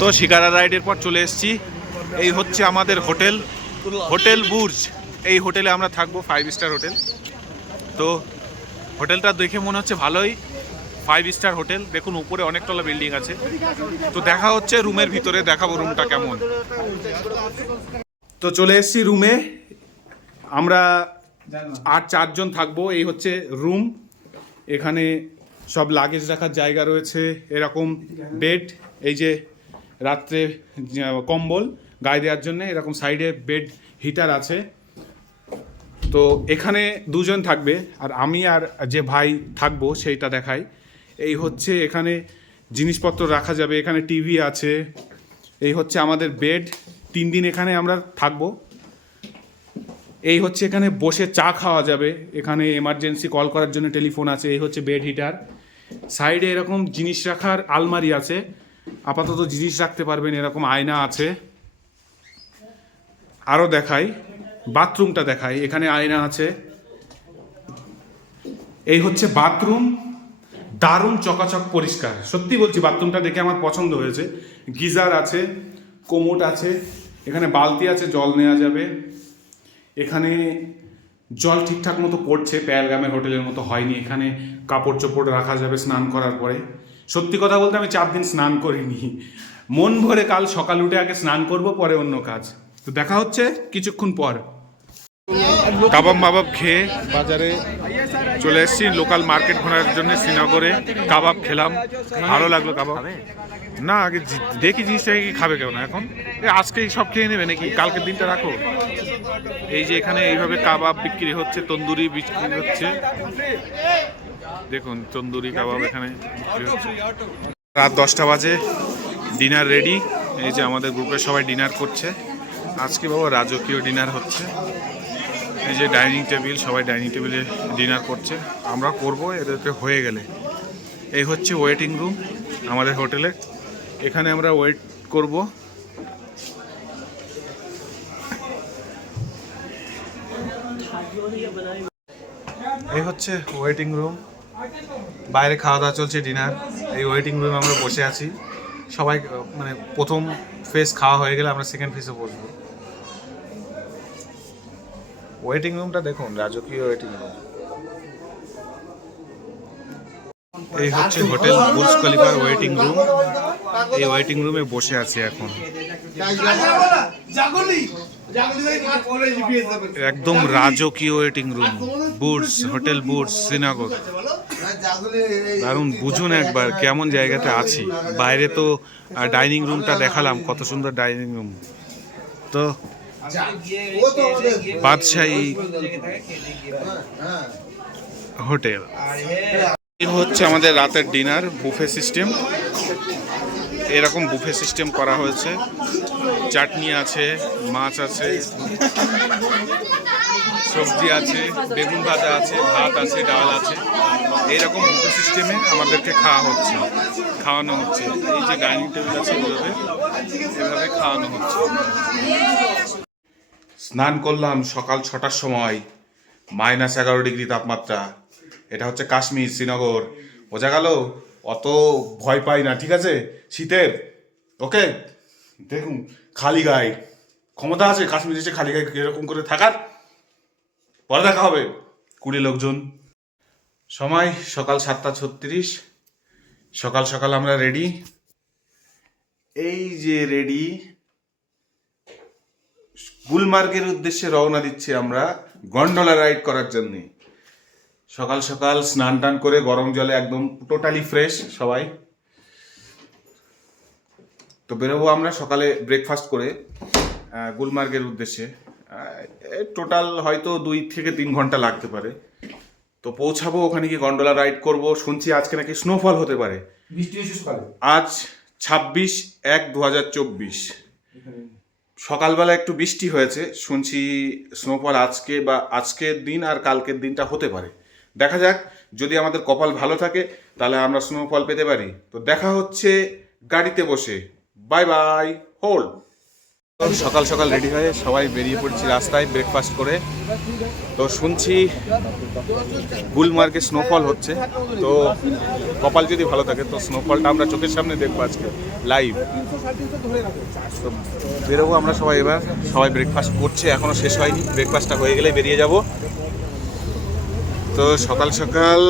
তো শিকারা রাইডের পর চলে এসেছি। এই হচ্ছে আমাদের হোটেল, হোটেল বুর্জ। এই হোটেলে আমরা থাকবো, 5 স্টার হোটেল। তো হোটেলটা দেখে মনে হচ্ছে ভালোই 5 স্টার হোটেল। দেখুন উপরে অনেকতলা বিল্ডিং আছে। তো দেখা হচ্ছে রুমের ভিতরে, দেখাবো রুমটা কেমন। তো চলে এসেছি রুমে, আমরা 4 জন থাকবো। এই হচ্ছে রুম, এখানে সব লাগেজ রাখার জায়গা রয়েছে, এরকম বেড, এই যে রাত্রে কম্বল গায়ে দেওয়ার জন্য, এরকম সাইডে বেড হিটার আছে। তো এখানে 2 জন থাকবে, আর আমি আর যে ভাই থাকবো সেইটা দেখাই। এই হচ্ছে এখানে জিনিসপত্র রাখা যাবে, এখানে টিভি আছে। এই হচ্ছে আমাদের বেড, 3 দিন এখানে আমরা থাকবো। এই হচ্ছে এখানে বসে চা খাওয়া যাবে, এখানে এমার্জেন্সি কল করার জন্য টেলিফোন আছে। এই হচ্ছে বেড হিটার, সাইডে এরকম জিনিস রাখার আলমারি আছে, আপাতত জিনিস রাখতে পারবেন, এরকম আয়না আছে। আরও দেখাই, বাথরুমটা দেখাই, এখানে আয়না আছে। এই হচ্ছে বাথরুম, দারুণ চকাচক পরিষ্কার, সত্যি বলছি বাথরুমটা দেখে আমার পছন্দ হয়েছে। গিজার আছে, কোমোট আছে, এখানে বালতি আছে, জল নেওয়া যাবে। এখানে জল ঠিকঠাক মতো পড়ছে, পেহেলগামের হোটেলের মতো হয়নি। এখানে কাপড় চোপড় রাখা যাবে স্নান করার পরে। সত্যি কথা বলতে আমি 4 দিন স্নান করিনি, মন ভরে কাল সকাল উঠে আগে স্নান করব, পরে অন্য কাজ। তো দেখা হচ্ছে কিছুক্ষণ পর। কাবাব মাবাব খেয়ে বাজারে চলে এসেছি লোকাল মার্কেট ঘোরার জন্য। শ্রীনগরে কাবাব খেলাম, ভালো লাগলো কাবাব। না আগে দেখি জিনিসটা কি খাবে কেউ না, এখন আজকেই সব খেয়ে নেবে নাকি, কালকের দিনটা রাখো। এই যে এখানে এইভাবে কাবাব বিক্রি হচ্ছে, তন্দুরি বিক্রি হচ্ছে, দেখুন তন্দুরি কাবাব এখানে বিক্রি হচ্ছে। রাত 10টা বাজে, ডিনার রেডি। এই যে আমাদের গ্রুপের সবাই ডিনার করছে আজকে, বাবা রাজকীয় ডিনার হচ্ছে। এই যে ডাইনিং টেবিল, সবাই ডাইনিং টেবিলে ডিনার করছে, আমরা করব এদেরকে হয়ে গেলে। এই হচ্ছে ওয়েটিং রুম আমাদের হোটেলে, এখানে আমরা ওয়েট করব। এই হচ্ছে ওয়েটিং রুম, বাইরে খাওয়া দাওয়া চলছে, ডিনার। এই ওয়েটিং রুমে আমরা বসে আছি সবাই, মানে প্রথম ফেজ খাওয়া হয়ে গেলে আমরা সেকেন্ড ফেজে বসবো। ওয়েটিং রুমটা দেখুন, রাজকীয় ওয়েটিং রুম। এই হচ্ছে হোটেল বুর্জ খলিফার ওয়েটিং রুম। এই ওয়েটিং রুমে বসে আছি এখন, একদম রাজকীয় waiting room, Burj hotel Burj Srinagar. দারুণ, বুঝুন একবার কেমন জায়গাতে আছি। বাইরে তো ডাইনিং রুমটা দেখালাম, কত সুন্দর ডাইনিং রুম। তো বাদশাহী হোটেল। এই হচ্ছে আমাদের রাতের ডিনার, বুফে সিস্টেম। এরকম বুফে সিস্টেম করা হয়েছে, চাটনি আছে, মাছ আছে, সবজি আছে, বেগুন ভাজা আছে, ভাত আছে, ডাল আছে। এইরকম বুফে সিস্টেমে আমাদেরকে খাওয়ানো হচ্ছে। এই যে ডাইনিং টেবিল আছে, এভাবে খাওয়ানো হচ্ছে। স্নান করলাম সকাল 6টার সময়, -11 ডিগ্রি তাপমাত্রা। এটা হচ্ছে কাশ্মীর, শ্রীনগর, বোঝা গেল? অত ভয় পাই না, ঠিক আছে শীতের। ওকে, দেখুন খালি গায়ে ক্ষমতা আছে কাশ্মীর এসে খালি গায়ে এরকম করে থাকার। পরে দেখা হবে। 20 লোকজন, সময় সকাল 7:36। সকাল সকাল আমরা রেডি, এই যে রেডি, গুলমার্গের উদ্দেশ্যে রওনা দিচ্ছি আমরা গন্ডোলা রাইড করার জন্য। সকাল সকাল স্নান টান করে গরম জলে একদম টোটালি ফ্রেশ সবাই। তো বেরোবো আমরা সকালে ব্রেকফাস্ট করে গুলমার্গের উদ্দেশ্যে। টোটাল হয়তো 2 থেকে 3 ঘন্টা লাগতে পারে। তো পৌঁছাবো ওখানে, গিয়ে গন্ডোলা রাইড করব। শুনছি আজকে নাকি স্নোফল হতে পারে। আজ 26/1/2024, সকালবেলা একটু বৃষ্টি হয়েছে, শুনছি স্নোফল আজকে বা আজকের দিন আর কালকের দিনটা হতে পারে। দেখা যাক, যদি আমাদের কপাল ভালো থাকে তাহলে আমরা স্নোফল পেতে পারি। তো দেখা হচ্ছে গাড়িতে বসে। Bye bye, hold. সকাল সকাল রেডি হয়ে সবাই বেরিয়ে পড়ছি রাস্তায় ব্রেকফাস্ট করে। তো শুনছি গুলমার্গে স্নোফল হচ্ছে, তো কপাল যদি ভালো থাকে তো স্নোফলটা আমরা চোখের সামনে দেখবো আজকে। লাইভ। তো বেরোবো আমরা সবাই এবার, সবাই ব্রেকফাস্ট করছে, এখনও শেষ হয়নি, ব্রেকফাস্টটা হয়ে গেলে বেরিয়ে যাব। তো সকাল সকাল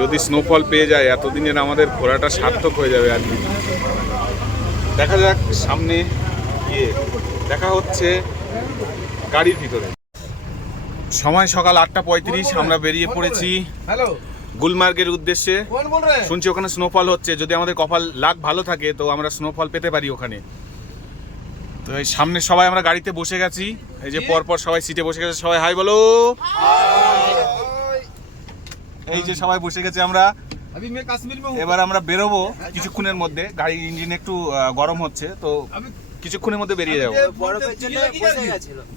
যদি স্নোফল পেয়ে যায় এতদিনের আমাদের ঘোরাটা সার্থক হয়ে যাবে আর কি। দেখা যাক সামনে গিয়ে দেখা হচ্ছে গাড়ির ভিতরে। সময় সকাল 8:35, আমরা বেরিয়ে পড়েছি গুলমার্গের উদ্দেশ্যে। শুনছি ওখানে স্নোফল হচ্ছে, যদি আমাদের কপাল লাক ভালো থাকে তো আমরা স্নোফল পেতে পারি ওখানে। তো এই সামনে সবাই আমরা গাড়িতে বসে গেছি, এই যে পরপর সবাই সিটে বসে গেছে, সবাই হাই বলো। এই যে সবাই বসে গেছে আমরা, এবার আমরা বেরোবো কিছুক্ষণের মধ্যে। গাড়ির ইঞ্জিন একটু গরম হচ্ছে, তো কিছুক্ষণের মধ্যে বেরিয়ে যাবো।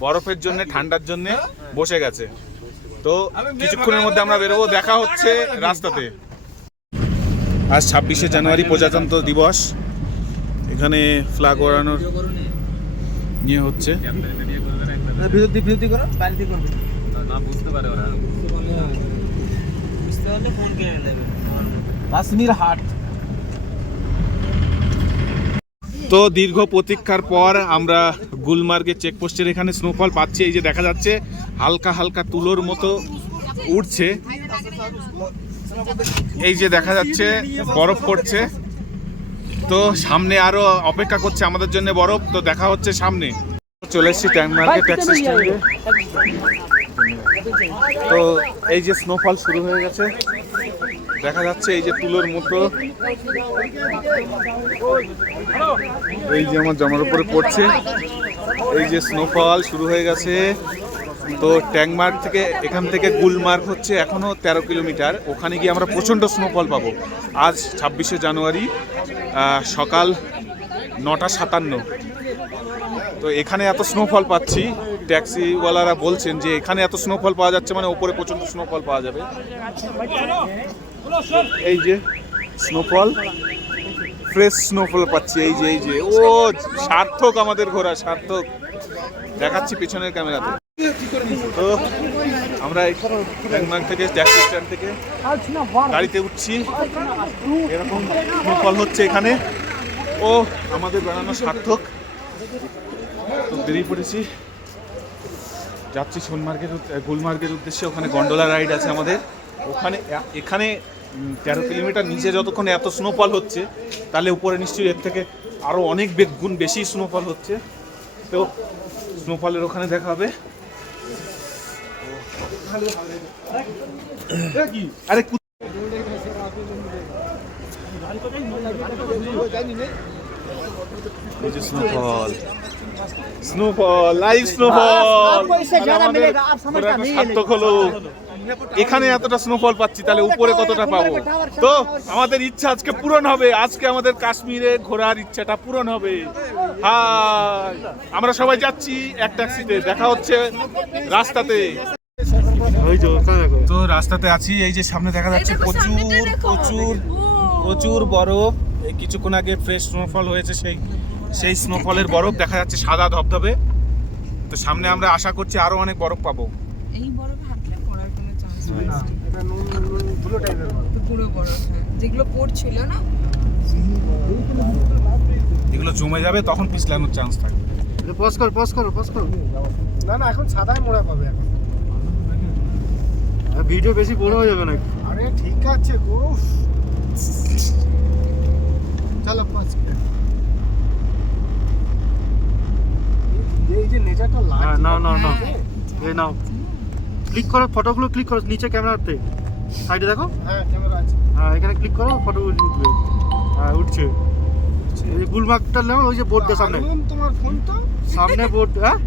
বরফের জন্য, ঠান্ডার জন্য বসে গেছে, তো কিছুক্ষণের মধ্যে আমরা বেরোবো, দেখা হচ্ছে রাস্তাতে। আজ 26শে জানুয়ারি প্রজাতন্ত্র দিবস, এখানে ফ্ল্যাগ ওড়ানোর নিয়ে হচ্ছে। কাশ্মীর হাট। তো দীর্ঘ প্রতীক্ষার পর আমরা গুলমার্গের চেকপোস্টের এখানে স্নোফল পাচ্ছি। এই যে দেখা যাচ্ছে হালকা হালকা তুলোর মতো উঠছে, এই যে দেখা যাচ্ছে বরফ পড়ছে। তো সামনে আরো অপেক্ষা করছে আমাদের জন্য বরফ, তো দেখা হচ্ছে সামনে। চলে এসেছি ট্যাংমার্কে ট্যাক্সি স্ট্যান্ডে। তো এই যে স্নোফল শুরু হয়ে গেছে, দেখা যাচ্ছে এই যে তুলোর মতো, এই যে আমার জামার উপরে পড়ছে। এই যে স্নোফল শুরু হয়ে গেছে। তো ট্যাংমার্ক থেকে, এখান থেকে গুলমার্গ হচ্ছে এখনো 13 কিলোমিটার, ওখানে গিয়ে আমরা প্রচণ্ড স্নোফল পাবো। আজ 26শে জানুয়ারি সকাল 9:57। তো এখানে এত স্নোফল পাচ্ছি, ট্যাক্সিওয়ালারা বলছেন যে এখানে এত স্নোফল পাওয়া যাচ্ছে মানে ওপরে প্রচণ্ড স্নোফল পাওয়া যাবে। এই যে স্নোফল, ফ্রেশ স্নোফল পাচ্ছি, এই যে ও সার্থক আমাদের ঘোরা, সার্থক। দেখাচ্ছি পিছনের ক্যামেরাতে। তো আমরা ট্যাংমার্ক থেকে ট্যাক্সি স্ট্যান্ড থেকে গাড়িতে উঠছি, এরকম স্নোফল হচ্ছে এখানে, ও আমাদের বেড়ানো সার্থক। তো বেরিয়ে পড়েছি, যাচ্ছি গুলমার্গের উদ্দেশ্যে। ওখানে গন্ডোলা রাইড আছে আমাদের ওখানে। এখানে 13 কিলোমিটার নিচে যতক্ষণ এত স্নোফল হচ্ছে, তাহলে উপরে নিশ্চয়ই এর থেকে আরও অনেক গুণ বেশি স্নোফল হচ্ছে। তো স্নোফলের ওখানে দেখা হবে। আরে স্নোফল, স্নোফল, লাইভ স্নোফল সার্থক হলো। এখানে এতটা স্নোফল পাচ্ছি, তাহলে উপরে কতটা পাবো। তো আমাদের ইচ্ছা আজকে পূরণ হবে, আজকে আমাদের কাশ্মীরে ঘোরার ইচ্ছাটা পূরণ হবে। হাই, আমরা সবাই যাচ্ছি এক ট্যাক্সিতে, দেখা হচ্ছে রাস্তাতে। তো রাস্তাতে আছি, এই যে সামনে দেখা যাচ্ছে প্রচুর প্রচুর প্রচুর বরফ। এই কিছুক্ষণ আগে ফ্রেশ স্নোফল হয়েছে, সেই স্নোফলের বরফ দেখা যাচ্ছে সাদা ধবধবে। তো সামনে আমরা আশা করছি আরো অনেক বরফ পাবো। এই বরফে হাঁটলে পড়ার কোনো চান্স না, এটা ধুলো টাইপের বরফ, পুরো বরফ। যেগুলো পড়ছিল না, এগুলো জমে যাবে, তখন পিছলানোর চান্স থাকবে। পজ করো। না এখন সাদাই মোড়া পাবে এখন। ভিডিও বেশি বড় হয়ে যাবে না। আরে ঠিক আছে গো, চলো পজ। এই যে নেচারটা লাগে। না এই নাও, ক্লিক করো, ফটোগুলো ক্লিক করো নিচে ক্যামেরাতে, সাইডে দেখো। হ্যাঁ ক্যামেরা আছে, হ্যাঁ এখানে ক্লিক করো, ফটোগুলো উঠবে। হ্যাঁ উঠছে। এই গুলমার্গটা নাও, ওই যে বোর্ডটা সামনে, তোমার ফোন তো সামনে বোর্ড। হ্যাঁ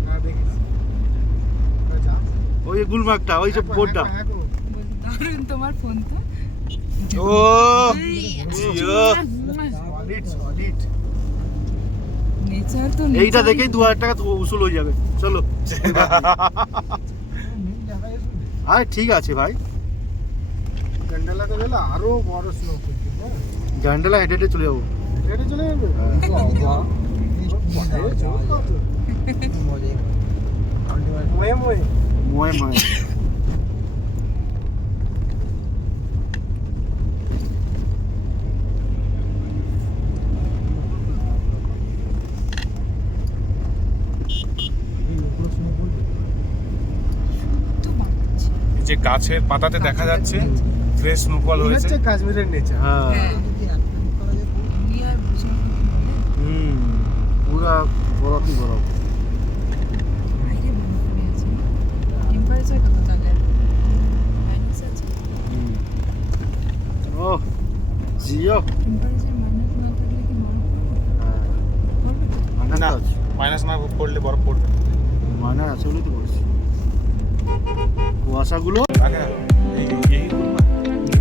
ওই যে গুলমার্গটা, ওই যে বোর্ডটা। দারুণ তোমার ফোন তো। ও জিও সলিড নেচার তো। এইটা দেখেই 2000 টাকা উসুল হয়ে যাবে। চলো আরে ঠিক আছে ভাই, গ্যান্ডেলাতে গেলে আরো বড় স্নো করবে। গ্যান্ডেলা হেঁটে চলে যাবো, হেঁটে চলে যাবে। মোয়ে যে গাছের পাতাতে দেখা যাচ্ছে ফ্রেশ স্নোফল হয়েছে। কাশ্মীরের নেচার। হ্যাঁ হ্যাঁ ইন্ডিয়ার ভীষণ পুরা বরফই বরফ। বাইরে বরফ পড়ে আছে। টেম্পারেচার কত তাহলে? মাইনাস আছে। ও জিও। টেম্পারেচার মাইনাস না থাকলে কি বরফ পড়বে? পড়বে তো। না মাইনাস না পড়লে বরফ পড়বে। মানে আছে বলেই তো বলছি। কুয়াশাগুলো আগে এই